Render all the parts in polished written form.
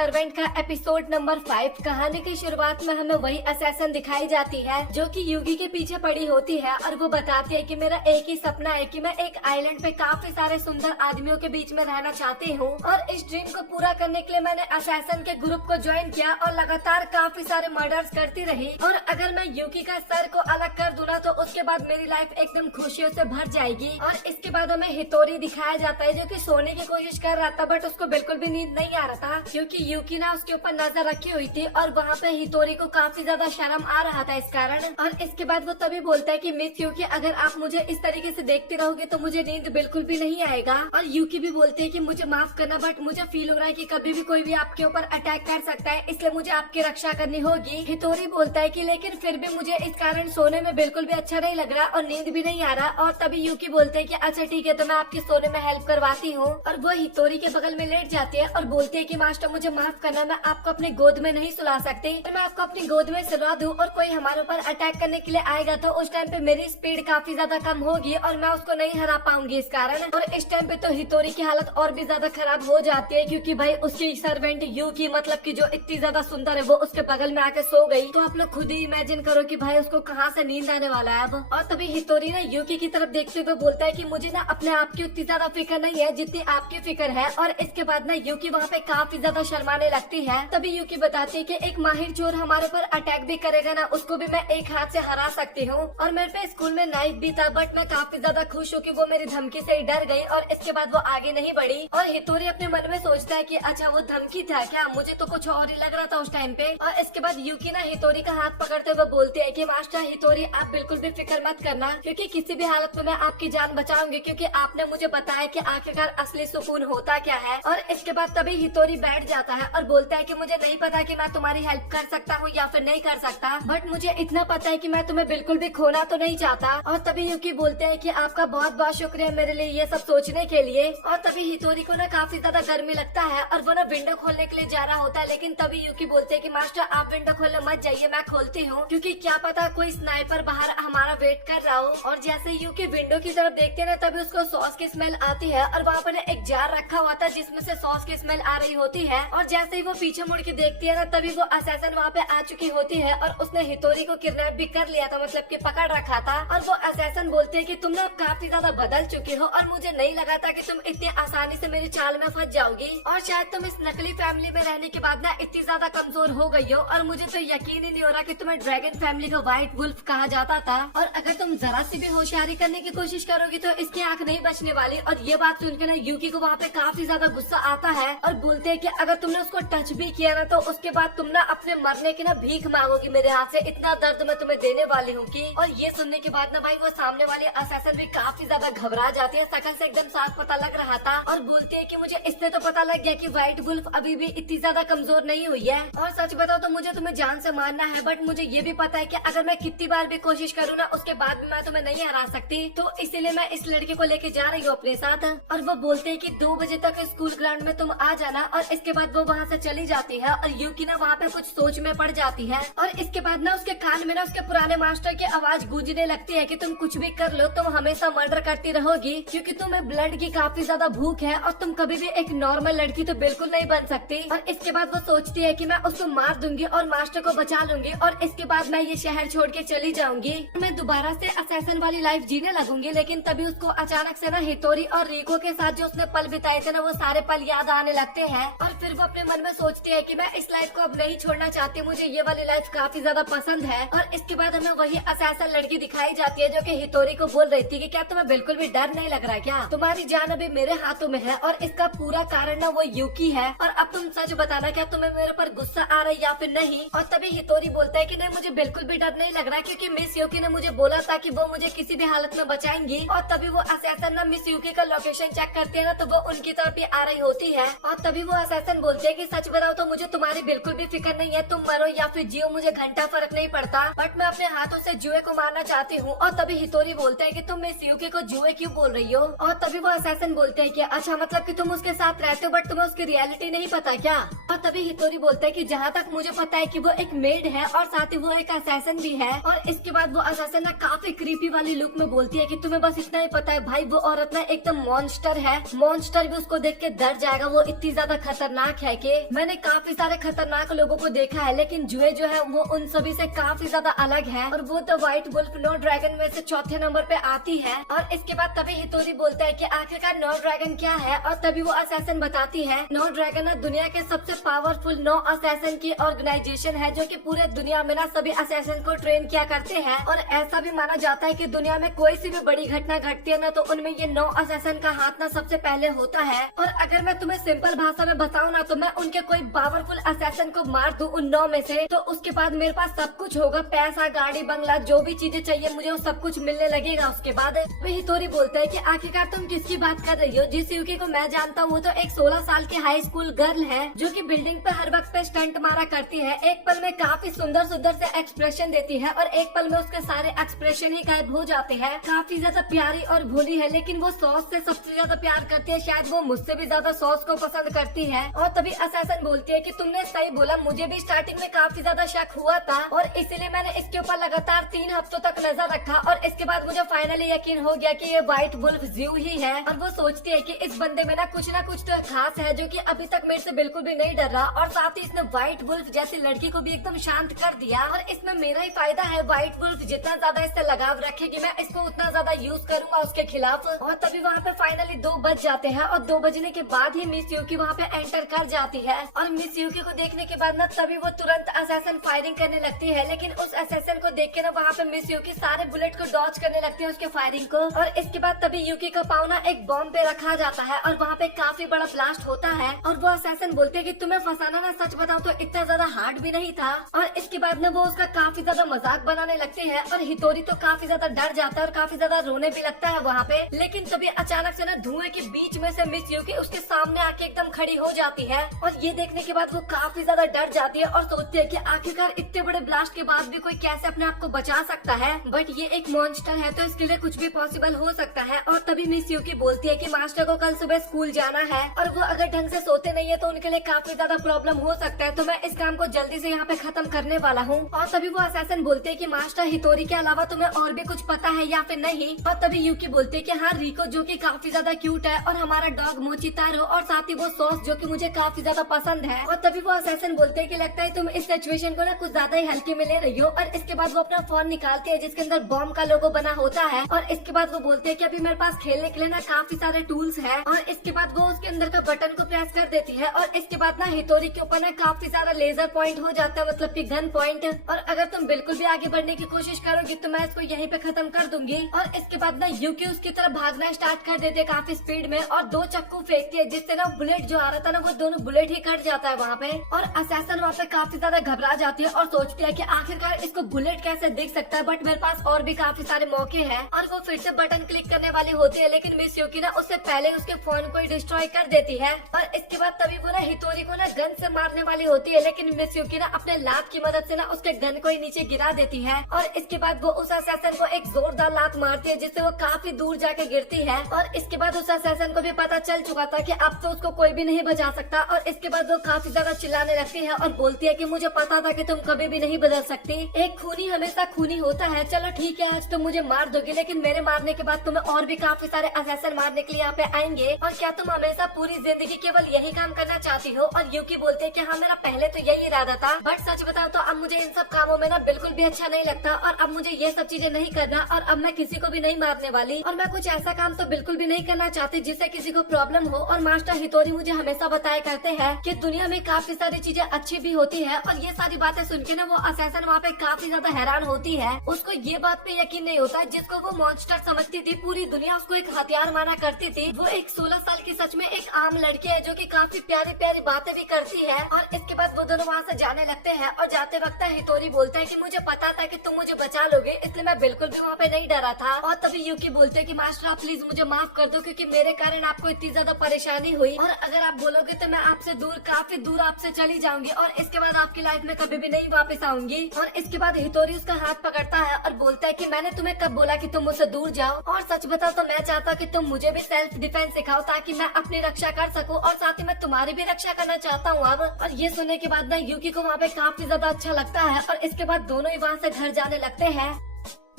Servant का episode number 5। कहानी की शुरुआत में हमें वही असैसन दिखाई जाती है जो कि युगी के पीछे पड़ी होती है और वो बताती है कि मेरा एक ही सपना है कि मैं एक आइलैंड पे काफी सारे सुंदर आदमियों के बीच में रहना चाहती हूँ और इस ड्रीम को पूरा करने के लिए मैंने असैसन के ग्रुप को ज्वाइन किया और लगातार काफी सारे मर्डर्स करती रही। और अगर मैं युगी का सर को अलग कर दूँ ना तो उसके बाद मेरी लाइफ एकदम खुशियों से भर जाएगी। और इसके बाद हमें हितोरी दिखाया जाता है जो कि सोने की कोशिश कर रहा था बट उसको बिल्कुल भी नींद नहीं आ रहा था क्योंकि युकी ना उसके ऊपर नजर रखी हुई थी और वहाँ पे हितोरी को काफी ज्यादा शर्म आ रहा था इस कारण। और इसके बाद वो तभी बोलता है कि मिस युकी अगर आप मुझे इस तरीके से देखती रहोगे तो मुझे नींद बिल्कुल भी नहीं आएगा। और युकी भी बोलती है कि मुझे माफ करना बट मुझे फील हो रहा है कि कभी भी कोई भी आपके ऊपर अटैक कर सकता है इसलिए मुझे आपकी रक्षा करनी होगी। हितोरी बोलता है कि लेकिन फिर भी मुझे इस कारण सोने में बिल्कुल भी अच्छा नहीं लग रहा और नींद भी नहीं आ रहा। और तभी युकी बोलते है कि अच्छा ठीक है तो मैं आपकी सोने में हेल्प करवाती हूँ। और वो हितोरी के बगल में लेट जाती है और बोलती है कि मास्टर मुझे माफ करना, मैं आपको अपनी गोद में नहीं सुला सकती। तो मैं आपको अपनी गोद में सुला दूं और कोई हमारे ऊपर अटैक करने के लिए आएगा तो उस टाइम पे मेरी स्पीड काफी ज्यादा कम होगी और मैं उसको नहीं हरा पाऊंगी इस कारण। और इस टाइम पे तो हितोरी की हालत और भी ज्यादा खराब हो जाती है क्योंकि भाई उसकी सर्वेंट युकी मतलब की जो इतनी ज्यादा सुंदर है वो उसके बगल में आके सो गई। तो आप लोग खुद ही इमेजिन करो कि भाई उसको कहाँ से नींद आने वाला है अब। और तभी हितोरी ना युकी की तरफ देखते हुए बोलता है कि मुझे ना अपने आप की उतनी ज्यादा फिक्र नहीं है जितनी आपकी फिक्र है। और इसके बाद ना युकी वहाँ पे काफी ज्यादा शर्माने लगती है। तभी युकी बताती है कि एक माहिर चोर हमारे पर अटैक भी करेगा ना उसको भी मैं एक हाथ से हरा सकती हूँ। और मेरे पे स्कूल में नाइफ भी था बट मैं काफी ज्यादा खुश हूँ कि वो मेरी धमकी से ही डर गई और इसके बाद वो आगे नहीं बढ़ी। और हितोरी अपने मन में सोचता है कि अच्छा वो धमकी था क्या, मुझे तो कुछ और ही लग रहा था उस टाइम पे। और इसके बाद युकी ना हितोरी का हाथ पकड़ते हुए बोलती है कि मास्टर हितोरी आप बिल्कुल भी फिक्र मत करना क्योंकि किसी भी हालत में मैं आपकी जान बचाऊंगी क्योंकि आपने मुझे बताया कि आखिरकार असली सुकून होता क्या है। और इसके बाद तभी हितोरी बैठ जाता है और बोलता है कि मुझे नहीं पता कि मैं तुम्हारी हेल्प कर सकता हूँ या फिर नहीं कर सकता बट मुझे इतना पता है कि मैं तुम्हें बिल्कुल भी खोना तो नहीं चाहता। और तभी युकी बोलते हैं कि आपका बहुत बहुत शुक्रिया मेरे लिए ये सब सोचने के लिए। और तभी हितोरी को ना काफी ज्यादा गर्मी लगता है और वो ना विंडो खोलने के लिए जा रहा होता है लेकिन तभी युकी बोलते हैं कि मास्टर आप विंडो खोलने मत जाइए, मैं खोलती हूँ क्योंकि क्या पता कोई स्नाइपर बाहर हमारा वेट कर रहा हो। और जैसे युकी विंडो की तरफ देखते ना तभी उसको सॉस की स्मेल आती है और वहाँ पर एक जार रखा हुआ था जिसमें से सॉस की स्मेल आ रही होती है। और जैसे ही वो पीछे मुड़ के देखती है ना तभी वो असैसन वहाँ पे आ चुकी होती है और उसने हितोरी को किडनैप भी कर लिया था मतलब कि पकड़ रखा था। और वो असैसन बोलते है कि तुम ना काफी ज्यादा बदल चुकी हो और मुझे नहीं लगा था कि तुम इतनी आसानी से मेरी चाल में फंस जाओगी और शायद तुम इस नकली फैमिली में रहने के बाद ना इतनी ज्यादा कमजोर हो गई हो और मुझे तो यकीन ही नहीं हो रहा कि तुम्हें ड्रैगन फैमिली का व्हाइट वुल्फ कहा जाता था। और अगर तुम जरा सी भी होशियारी करने की कोशिश करोगी तो इसकी आंख नहीं बचने वाली। और ये बात सुनकर ना युकी को वहाँ पे काफी ज्यादा गुस्सा आता है और बोलते हैं कि अगर तुमने उसको टच भी किया ना तो उसके बाद तुम ना अपने मरने की ना भीख मांगोगी मेरे हाथ से, इतना दर्द मैं तुम्हें देने वाली हूँ की। और ये सुनने के बाद ना भाई वो सामने वाली असैसन भी काफी ज्यादा घबरा जाती है, शकल से एकदम साफ पता लग रहा था और बोलती है कि मुझे इससे तो पता लग गया कि व्हाइट वुल्फ अभी भी इतनी ज्यादा कमजोर नहीं हुई है। और सच बताओ तो मुझे तुम्हें जान से मारना है बट मुझे ये भी पता है कि अगर मैं कितनी बार भी कोशिश करूँ ना उसके बाद भी मैं तुम्हें नहीं हरा सकती, तो इसीलिए मैं इस लड़की को लेके जा रही हूँ अपने साथ। और वो बोलते हैं कि 2 बजे तक स्कूल ग्राउंड में तुम आ जाना। और इसके बाद वो वहाँ से चली जाती है और युकी ना वहाँ पे कुछ सोच में पड़ जाती है। और इसके बाद ना उसके कान में ना उसके पुराने मास्टर की आवाज गूंजने लगती है कि तुम कुछ भी कर लो तुम हमेशा मर्डर करती रहोगी क्योंकि तुम्हें ब्लड की काफी ज्यादा भूख है और तुम कभी भी एक नॉर्मल लड़की तो बिल्कुल नहीं बन सकती। और इसके बाद वो सोचती है कि मैं उसको मार दूंगी और मास्टर को बचा लूंगी और इसके बाद मैं ये शहर छोड़ के चली जाऊंगी, मैं दोबारा से असैसन वाली लाइफ जीने लगूंगी। लेकिन तभी उसको अचानक से ना हितोरी और रिको के साथ जो उसने पल बिताए थे ना वो सारे पल याद आने लगते हैं। और फिर वो अपने मन में सोचती है कि मैं इस लाइफ को अब नहीं छोड़ना चाहती, मुझे ये वाली लाइफ काफी ज्यादा पसंद है। और इसके बाद हमें वही असैसन लड़की दिखाई जाती है जो कि हितोरी को बोल रही थी कि क्या तुम्हें बिल्कुल भी डर नहीं लग रहा क्या, तुम्हारी जान अभी मेरे हाथों में है और इसका पूरा कारण ना वो युकी है। और अब तुम सच बताना क्या तुम्हें मेरे पर गुस्सा आ रहा है या फिर नहीं। और तभी हितोरी बोलता है कि नहीं मुझे बिल्कुल भी डर नहीं लग रहा क्योंकि मिस युकी ने मुझे बोला था कि वो मुझे किसी भी हालत में बचाएंगी। और तभी वो असैसन ना मिस युकी का लोकेशन चेक करते हैं ना तो वो उनकी तरफ ही आ रही होती है। और तभी वो असैसन बोलते हैं कि सच बताओ तो मुझे तुम्हारी बिल्कुल भी फिक्र नहीं है, तुम मरो या फिर जियो मुझे घंटा फर्क नहीं पड़ता बट मैं अपने हाथों से जुए को मारना चाहती हूँ। और तभी हितोरी बोलते हैं कि तुम मिस युकी को जुए क्यों बोल रही हो। और तभी वो असैसन बोलते हैं कि अच्छा मतलब कि तुम उसके साथ रहते हो बट तुम्हें उसकी रियलिटी नहीं पता क्या। और तभी हितोरी बोलता है कि जहाँ तक मुझे पता है कि वो एक मेड है और साथ ही वो एक असैसन भी है। और इसके बाद वो असैसन ना काफी क्रीपी वाली लुक में बोलती है कि तुम्हें बस इतना ही पता है भाई वो औरत ना एकदम मॉन्स्टर है, मॉन्स्टर भी उसको देख के डर जाएगा, वो इतनी ज्यादा खतरनाक है। है कि मैंने काफी सारे खतरनाक लोगों को देखा है, लेकिन जुए जो है वो उन सभी से काफी ज्यादा अलग है और वो the white wolf no dragon में से चौथे नंबर पे आती है। और इसके बाद तभी हितोरी बोलता है कि आखिरकार नो ड्रैगन क्या है, और तभी वो असैसिन बताती है नो ड्रैगन ना दुनिया के सबसे पावरफुल नो असैसिन की ऑर्गेनाइजेशन है, जो कि पूरे दुनिया में ना सभी असैसिन को ट्रेन किया करते हैं। और ऐसा भी माना जाता है कि दुनिया में कोई सी भी बड़ी घटना घटती है ना तो उनमें ये नो असैसिन का हाथ ना सबसे पहले होता है। और अगर मैं तुम्हें सिंपल भाषा में बताऊँ ना तो मैं उनके कोई पावरफुल असैसिन को मार दूं उन 9 में से, तो उसके बाद मेरे पास सब कुछ होगा, पैसा, गाड़ी, बंगला, जो भी चीजें चाहिए मुझे वो सब कुछ मिलने लगेगा। उसके बाद वही हितोरी बोलता है कि आखिरकार तुम किसकी बात कर रही हो? जिस यूकी को मैं जानता हूँ वो तो एक 16 साल की हाई स्कूल गर्ल है जो कि बिल्डिंग पे हर वक्त पे स्टंट मारा करती है। एक पल में काफी सुंदर सुंदर से एक्सप्रेशन देती है और एक पल में उसके सारे एक्सप्रेशन ही गायब हो जाते हैं। काफी ज्यादा प्यारी और भोली है, लेकिन वो सॉस से सबसे ज्यादा प्यार करती है। शायद वो मुझसे भी ज्यादा सॉस को पसंद करती है। और तभी असैसिन बोलती है कि तुमने सही बोला, मुझे भी स्टार्टिंग में काफी ज्यादा शक हुआ था और इसीलिए मैंने इसके ऊपर लगातार 3 हफ्तों तक नजर रखा और इसके बाद मुझे फाइनली यकीन हो गया कि ये व्हाइट वुल्फ ज़्यू ही है। और वो सोचती है कि इस बंदे में ना कुछ तो खास है जो कि अभी तक मेरे से बिल्कुल भी नहीं डर रहा, और साथ ही इसने व्हाइट वुल्फ जैसी लड़की को भी एकदम शांत कर दिया। और इसमें मेरा ही फायदा है। व्हाइट वुल्फ जितना ज्यादा इससे लगाव रखेगी मैं इसको उतना ज्यादा यूज करूंगा उसके खिलाफ। और तभी वहाँ पे फाइनली 2 बज जाते हैं और 2 बजने के बाद ही मिस यूकी वहाँ पे एंटर कर जाती है। और मिस यूकी को देखने के बाद ना तभी वो तुरंत असैसिन फायरिंग करने लगती है, लेकिन उस असैसिन को देख के ना वहाँ पे मिस यूकी सारे बुलेट को डॉज करने लगती है उसके फायरिंग को। और इसके बाद तभी यूकी का पाँव ना एक बॉम्ब पे रखा जाता है और वहाँ पे काफी बड़ा ब्लास्ट होता है। और वो असैसिन बोलते हैं कि तुम्हें फंसाना ना सच बताओ तो इतना ज्यादा हार्ड भी नहीं था। और इसके बाद ना वो उसका काफी ज्यादा मजाक बनाने लगती है और हितोरी तो काफी ज्यादा डर जाता है और काफी ज्यादा रोने भी लगता है वहाँ पे। लेकिन तभी अचानक से ना धुएं के बीच में से मिस यूकी उसके सामने आके एकदम खड़ी हो जाती है। और ये देखने के बाद वो काफी ज्यादा डर जाती है और सोचती है कि आखिरकार इतने बड़े ब्लास्ट के बाद भी कोई कैसे अपने आप को बचा सकता है। बट ये एक मॉन्स्टर है तो इसके लिए कुछ भी पॉसिबल हो सकता है। और तभी मिस यूकी बोलती है कि मास्टर को कल सुबह स्कूल जाना है और वो अगर ढंग से सोते नहीं है तो उनके लिए काफी ज्यादा प्रॉब्लम हो सकता है, तो मैं इस काम को जल्दी से यहाँ पे खत्म करने वाला हूँ। और तभी वो असैसिन बोलते हैं कि मास्टर हितोरी के अलावा तुम्हें और भी कुछ पता है या फिर नहीं? और तभी यूकी बोलते हैं कि हाँ रिको जो कि काफी ज्यादा क्यूट है, और हमारा डॉग मोची तारो, और साथ ही वो सॉस जो कि मुझे काफी ज्यादा पसंद है। और तभी वो असैसिन बोलते हैं कि लगता है तुम इस सिचुएशन को ना कुछ ज्यादा ही हल्के में ले रही हो। और इसके बाद वो अपना फोन निकालते हैं जिसके अंदर बॉम्ब का लोगो बना होता है। और इसके बाद वो बोलते हैं कि अभी मेरे पास खेलने के लिए ना काफी सारे टूल्स हैं। और इसके बाद वो उसके अंदर का बटन को प्रेस कर देती है और इसके बाद ना हितोरी के ऊपर ना काफी सारा लेजर पॉइंट हो जाता है, मतलब कि गन पॉइंट। और अगर तुम बिल्कुल भी आगे बढ़ने की कोशिश करोगी तो मैं इसको यहीं पे खत्म कर दूंगी। और इसके बाद ना यूकी उसकी तरफ भागना स्टार्ट कर देते काफी स्पीड में और 2 चक्कू फेंकती है जिससे ना बुलेट जो आ रहा था ना वो दोनों बुलेट ही कट जाता है वहाँ पे। और असैसिन वहाँ पे काफी ज्यादा घबरा जाती है और सोचती है कि आखिरकार इसको बुलेट कैसे दिख सकता है, बट मेरे पास और भी काफी सारे मौके हैं। और वो फिर से बटन क्लिक करने वाली होती है, लेकिन मिस यूकी ना उससे पहले उसके फोन को डिस्ट्रॉय कर देती है। और इसके बाद तभी वो ना हितोरी को ना गन से मारने वाली होती है, लेकिन मिस यूकी ना अपने लात की मदद से ना उसके गन को ही नीचे गिरा देती है। और इसके बाद वो उस असैसिन को एक जोरदार लात मारती है जिससे वो काफी दूर जाके गिरती है। और इसके बाद उस असैसिन को भी पता चल चुका था कि अब तो उसको कोई भी नहीं बचा सकता। और इसके बाद वो काफी ज्यादा चिल्लाने लगती है और बोलती है कि मुझे पता था कि तुम कभी भी नहीं बदल सकती, एक खूनी हमेशा खूनी होता है। चलो ठीक है आज तुम मुझे मार दोगी, लेकिन मेरे मारने के बाद तुम्हें और भी काफी सारे असैसिन मारने के लिए यहाँ पे आएंगे। और क्या तुम हमेशा पूरी जिंदगी केवल यही काम करना चाहती हो? और यूकी बोलते है कि हाँ मेरा पहले तो यही इरादा था, बट सच बताओ तो अब मुझे इन सब कामों में ना बिल्कुल भी अच्छा नहीं लगता और अब मुझे ये सब चीजें नहीं करना और अब मैं किसी को भी नहीं मारने वाली। और मैं कुछ ऐसा काम तो बिल्कुल भी नहीं करना चाहती जिससे किसी को प्रॉब्लम हो। और मास्टर हितोरी मुझे हमेशा बताया करते हैं कि दुनिया में काफी सारी चीजें अच्छी भी होती है। और ये सारी बातें सुन के ना वो असैसिन वहाँ पे काफी ज्यादा हैरान होती है। उसको ये बात पे यकीन नहीं होता जिसको वो मॉन्स्टर समझती थी, पूरी दुनिया उसको एक हथियार माना करती थी। वो एक 16 साल की सच में एक आम लड़की है जो कि काफी प्यारी प्यारी बातें भी करती है। और इसके बाद वो दोनों वहाँ से जाने लगते हैं और जाते वक्त हितोरी बोलता है कि मुझे पता था कि तुम मुझे बचा लोगे, इसलिए मैं बिल्कुल भी वहाँ पे नहीं डरा था। और तभी यूकी बोलते हैं कि मास्टर आप प्लीज मुझे माफ कर दो क्योंकि मेरे कारण आपको इतनी ज्यादा परेशानी हुई, और अगर आप बोलोगे तो मैं आपसे दूर, काफी दूर आपसे चली जाऊंगी और इसके बाद आपकी लाइफ में कभी भी नहीं वापस आऊंगी। और इसके बाद हितोरी उसका हाथ पकड़ता है और बोलता है कि मैंने तुम्हें कब बोला कि तुम मुझसे दूर जाओ, और सच बताओ तो मैं चाहता हूँ कि तुम मुझे भी सेल्फ डिफेंस सिखाओ ताकि मैं अपनी रक्षा कर सकूं और साथ ही मैं तुम्हारी भी रक्षा करना चाहता हूँ अब। और ये सुनने के बाद ना यूकी को वहाँ पे काफी ज्यादा अच्छा लगता है और इसके बाद दोनों ही वहाँ से घर जाने लगते हैं।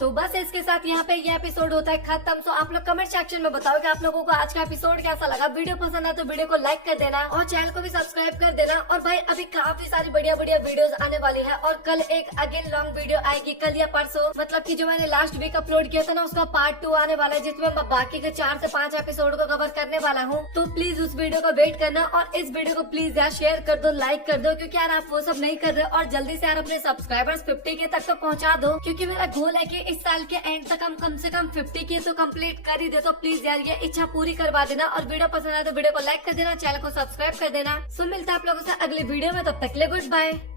तो बस इसके साथ यहाँ पे ये एपिसोड होता है खत्म। सो आप लोग कमेंट सेक्शन में बताओ कि आप लोगों को आज का एपिसोड कैसा लगा। वीडियो पसंद आए तो वीडियो को लाइक कर देना और चैनल को भी सब्सक्राइब कर देना। और भाई अभी काफी सारी बढ़िया बढ़िया वीडियोस आने वाली है और कल एक अगेन लॉन्ग वीडियो आएगी, कल या परसों, मतलब कि जो मैंने लास्ट वीक अपलोड किया था ना उसका पार्ट 2 आने वाला है, जिसमें मैं बाकी के 4 से 5 एपिसोड को कवर करने वाला हूँ। तो प्लीज उस वीडियो का वेट करना और इस वीडियो को प्लीज यार शेयर कर दो, लाइक कर दो, क्योंकि यार आप वो सब नहीं कर रहे और जल्दी से यार अपने सब्सक्राइबर्स 50 के तक तो पहुँचा दो, क्योंकि मेरा गोल है कि इस साल के एंड तक हम कम से कम 50 के तो कंप्लीट कर ही दे। तो प्लीज यार ये इच्छा पूरी करवा देना और वीडियो पसंद आए तो वीडियो को लाइक कर देना, चैनल को सब्सक्राइब कर देना। सो मिलता है आप लोगों से अगले वीडियो में, तब तक के लिए गुड बाय।